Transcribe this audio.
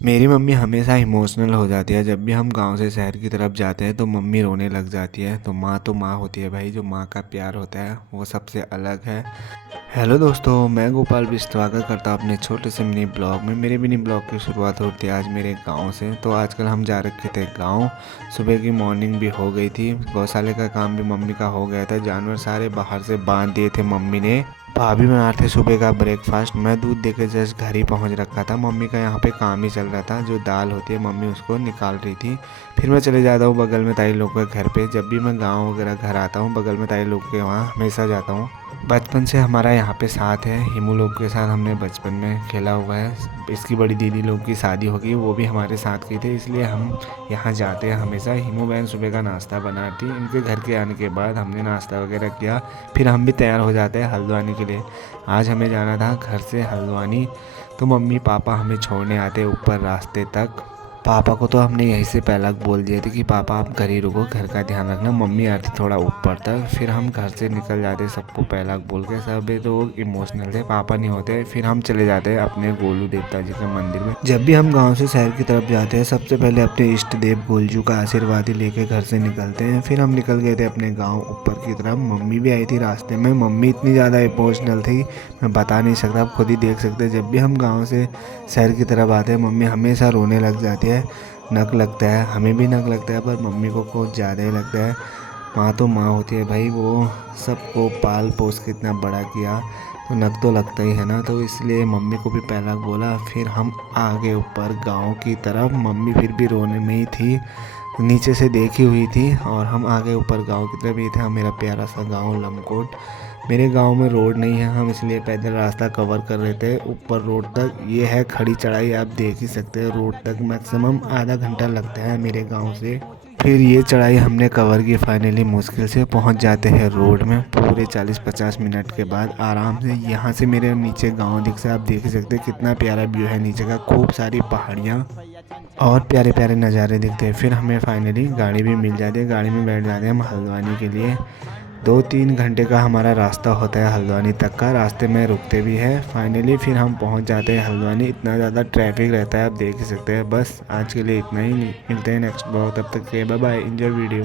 मेरी मम्मी हमेशा इमोशनल हो जाती है जब भी हम गांव से शहर की तरफ जाते हैं तो मम्मी रोने लग जाती है। तो माँ होती है भाई, जो माँ का प्यार होता है वो सबसे अलग है। हेलो दोस्तों, मैं गोपाल भी स्वागत करता हूँ अपने छोटे से मिनी ब्लॉग में। मेरे मिनी ब्लॉग की शुरुआत होती है आज मेरे गांव से। तो आजकल हम जा रखे थे गांव। सुबह की मॉर्निंग भी हो गई थी, गौशाले का काम भी मम्मी का हो गया था, जानवर सारे बाहर से बांध दिए थे मम्मी ने। भाभी बना रहे थे सुबह का ब्रेकफास्ट। मैं दूध देके जस्ट घर ही पहुंच रखा था। मम्मी का यहाँ पे काम ही चल रहा था, जो दाल होती है मम्मी उसको निकाल रही थी। फिर मैं चले जाता हूँ बगल में ताई लोग के घर पे। जब भी मैं गांव वगैरह घर आता हूँ, बगल में ताई लोग के वहाँ हमेशा जाता हूँ। बचपन से हमारा यहाँ पे साथ है। हिमू लोग के साथ हमने बचपन में खेला हुआ है। इसकी बड़ी दीदी लोग की शादी हो गई, वो भी हमारे साथ की थे, इसलिए हम यहाँ जाते हैं हमेशा। हिमू बहन सुबह का नाश्ता बनाती, इनके घर के आने के बाद हमने नाश्ता वगैरह किया। फिर हम भी तैयार हो जाते हैं हल्द्वानी के लिए। आज हमें जाना था घर से हल्द्वानी, तो मम्मी पापा हमें छोड़ने आते ऊपर रास्ते तक। पापा को तो हमने यहीं से पहला बोल दिया था कि पापा आप घर ही रुको, घर का ध्यान रखना। मम्मी आती थोड़ा ऊपर तक, फिर हम घर से निकल जाते सबको पहला बोल के। सब तो इमोशनल थे, पापा नहीं होते। फिर हम चले जाते हैं अपने गोलू देवता जी के मंदिर में। जब भी हम गांव से शहर की तरफ जाते हैं, सबसे पहले अपने इष्ट देव गोलजू का आशीर्वाद ही लेके घर से निकलते हैं। फिर हम निकल गए थे अपने गाँव ऊपर की तरफ। मम्मी भी आई थी रास्ते में। मम्मी इतनी ज़्यादा इमोशनल थी, मैं बता नहीं सकता, आप खुद ही देख सकते हैं। जब भी हम गाँव से शहर की तरफ आते हैं, मम्मी हमेशा रोने लग जाती है। नक लगता है, हमें भी नक लगता है, पर मम्मी को कुछ ज़्यादा ही लगता है। माँ तो माँ होती है भाई, वो सबको पाल पोस के इतना बड़ा किया, तो नक तो लगता ही है ना। तो इसलिए मम्मी को भी पहला बोला। फिर हम आगे ऊपर गांव की तरफ। मम्मी फिर भी रोने में ही थी, नीचे से देखी हुई थी। और हम आगे ऊपर गांव की तरफ। ये था मेरा प्यारा सा गांव लमकोट। मेरे गांव में रोड नहीं है, हम इसलिए पैदल रास्ता कवर कर रहे थे ऊपर रोड तक। ये है खड़ी चढ़ाई, आप देख ही सकते हैं। रोड तक मैक्सिमम आधा घंटा लगता है मेरे गांव से। फिर ये चढ़ाई हमने कवर की फाइनली। मुश्किल से पहुंच जाते हैं रोड में पूरे 40-50 मिनट के बाद आराम से। यहाँ से मेरे नीचे गांव दिख से आप देख ही सकते हैं कितना प्यारा व्यू है नीचे का। खूब सारी पहाड़ियाँ और प्यारे प्यारे नज़ारे दिखते हैं। फिर हमें फाइनली गाड़ी भी मिल जाती है, गाड़ी में बैठ जाते हैं हम हल्द्वानी के लिए। 2-3 घंटे का हमारा रास्ता होता है हल्द्वानी तक का। रास्ते में रुकते भी है। फाइनली फिर हम पहुंच जाते हैं हल्द्वानी। इतना ज़्यादा ट्रैफिक रहता है, आप देख ही सकते हैं। बस आज के लिए इतना ही, मिलते हैं नेक्स्ट ब्लॉग। तब तक के बाय बाय, एंजॉय वीडियो।